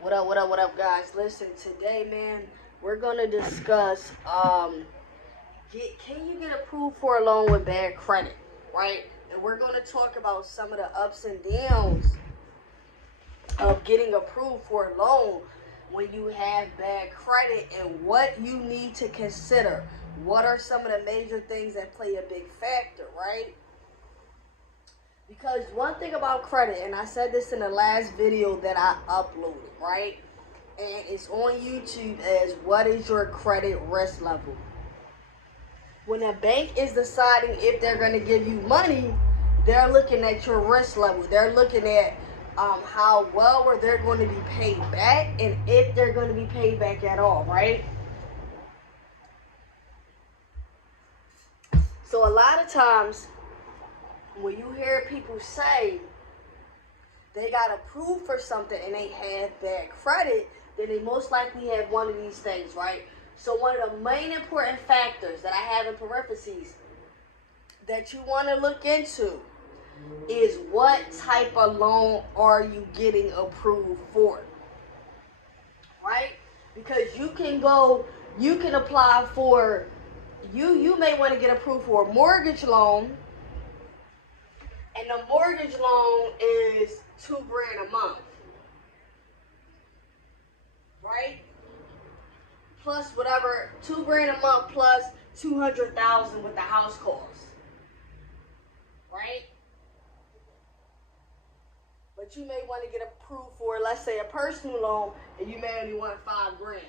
What up, guys? Listen, today, man, we're gonna discuss can you get approved for a loan with bad credit, right? And we're gonna talk about some of the ups and downs of getting approved for a loan when you have bad credit and what you need to consider. What are some of the major things that play a big factor, right? Because one thing about credit, and I said this in the last video that I uploaded, right? And it's on YouTube as what is your credit risk level. When a bank is deciding if they're going to give you money, they're looking at your risk level. They're looking at how well or they're going to be paid back and if they're going to be paid back at all, right? So a lot of times when you hear people say they got approved for something and they have bad credit, then they most likely have one of these things, right? So one of the main important factors that I have in parentheses that you want to look into is what type of loan are you getting approved for, right? Because you can apply for, you may want to get approved for a mortgage loan, and the mortgage loan is $2,000 a month, right? Plus whatever, $2,000 a month plus $200,000 with the house costs, right? But you may want to get approved for, let's say, a personal loan, and you may only want $5,000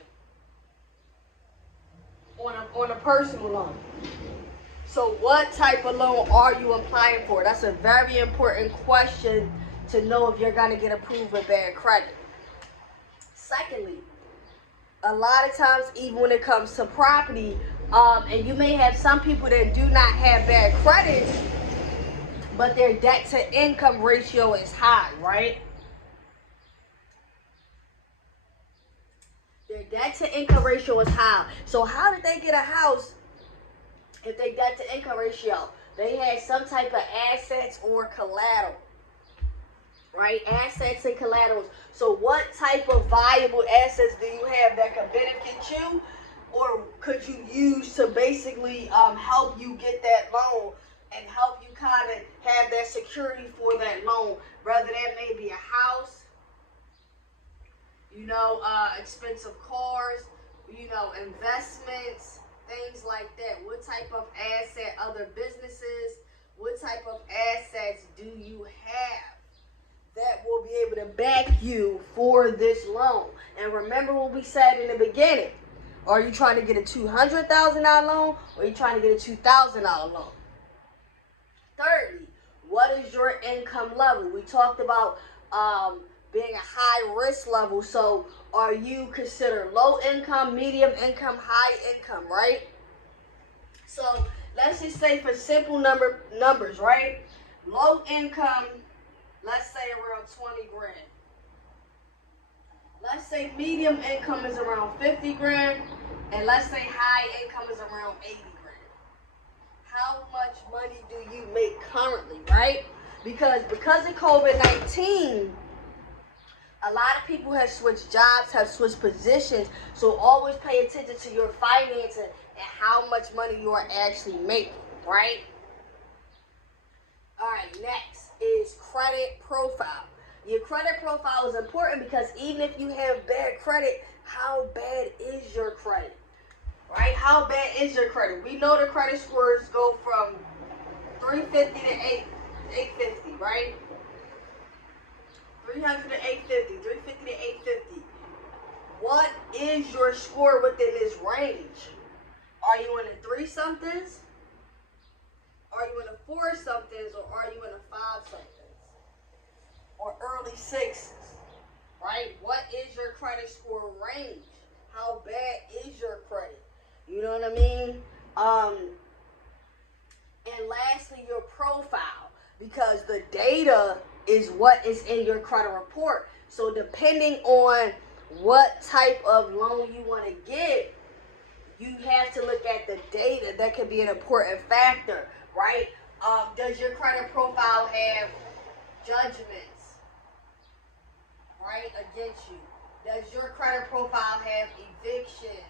on a personal loan. So what type of loan are you applying for? That's a very important question to know if you're going to get approved with bad credit. Secondly, a lot of times, even when it comes to property, and you may have some people that do not have bad credit, but their debt to income ratio is high, right? Their debt to income ratio is high. So how did they get a house if they debt to income ratio? They had some type of assets or collateral, right? Assets and collaterals. So what type of valuable assets do you have that could benefit you, or could you use to basically help you get that loan and help you kind of have that security for that loan? Whether that may be a house, expensive cars, investments, things like that. What type of asset, other businesses, what type of assets do you have that will be able to back you for this loan? And remember what we said in the beginning. Are you trying to get a $200,000 loan, or are you trying to get a $2,000 loan? Thirdly, what is your income level? We talked about being a high risk level. So are you considered low income, medium income, high income, right? So let's just say for simple numbers, right? Low income, let's say around $20,000. Let's say medium income is around $50,000, and let's say high income is around $80,000. How much money do you make currently, right? Because of COVID-19, a lot of people have switched jobs, have switched positions. So always pay attention to your finances and how much money you are actually making, right? All right, next is credit profile. Your credit profile is important because even if you have bad credit, how bad is your credit? Right? How bad is your credit? We know the credit scores go from 350 to 850, right? 300 to 850, 350 to 850. What is your score within this range? Are you in the 3-somethings? Are you in the 4-somethings? Or are you in the 5-somethings? Or early 6s? Right? What is your credit score range? How bad is your credit? You know what I mean? And lastly, your profile. Because the data is what is in your credit report. So depending on what type of loan you want to get, you have to look at the data. That could be an important factor, right? Does your credit profile have judgments, right, against you? Does your credit profile have evictions?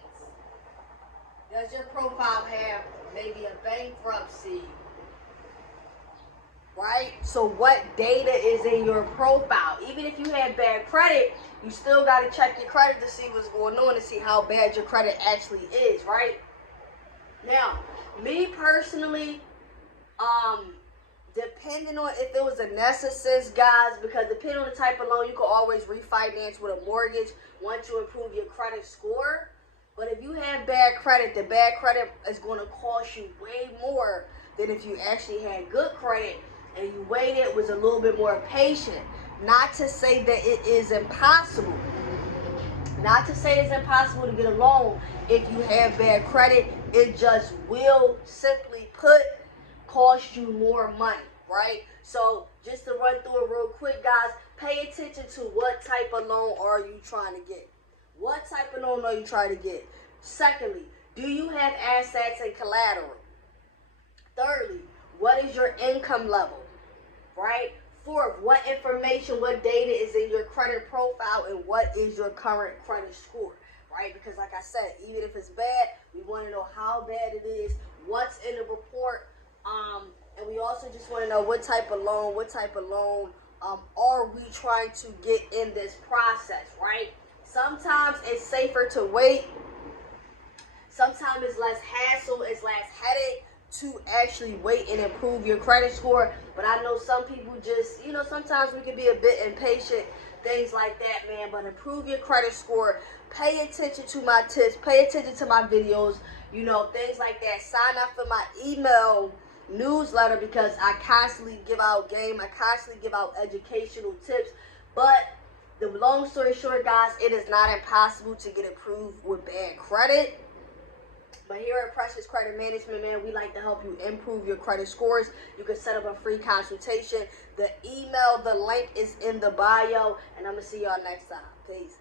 Does your profile have maybe a bankruptcy? Right? So what data is in your profile? Even if you have bad credit, you still got to check your credit to see what's going on, to see how bad your credit actually is, right? Now, me personally, depending on if it was a necessity, guys, because depending on the type of loan, you can always refinance with a mortgage once you improve your credit score. But if you have bad credit, the bad credit is going to cost you way more than if you actually had good credit and you waited, was a little bit more patient. Not to say that it is impossible. Not to say it's impossible to get a loan if you have bad credit. It just will, simply put, cost you more money, right? So just to run through it real quick, guys, pay attention to what type of loan are you trying to get. What type of loan are you trying to get? Secondly, do you have assets and collateral? Thirdly, what is your income level, right? Fourth, what information, what data is in your credit profile, and what is your current credit score, right? Because like I said, even if it's bad, we want to know how bad it is, what's in the report, and we also just want to know what type of loan are we trying to get in this process, right? Sometimes it's safer to wait. Sometimes it's less hassle, it's less headache to actually wait and improve your credit score. But I know some people just, sometimes we can be a bit impatient, things like that, man. But improve your credit score. Pay attention to my tips. Pay attention to my videos, things like that. Sign up for my email newsletter because I constantly give out game. I constantly give out educational tips. But the long story short, guys, it is not impossible to get approved with bad credit. But here at Precious Credit Management, man, we like to help you improve your credit scores. You can set up a free consultation. The email, the link is in the bio. And I'm going to see y'all next time. Peace.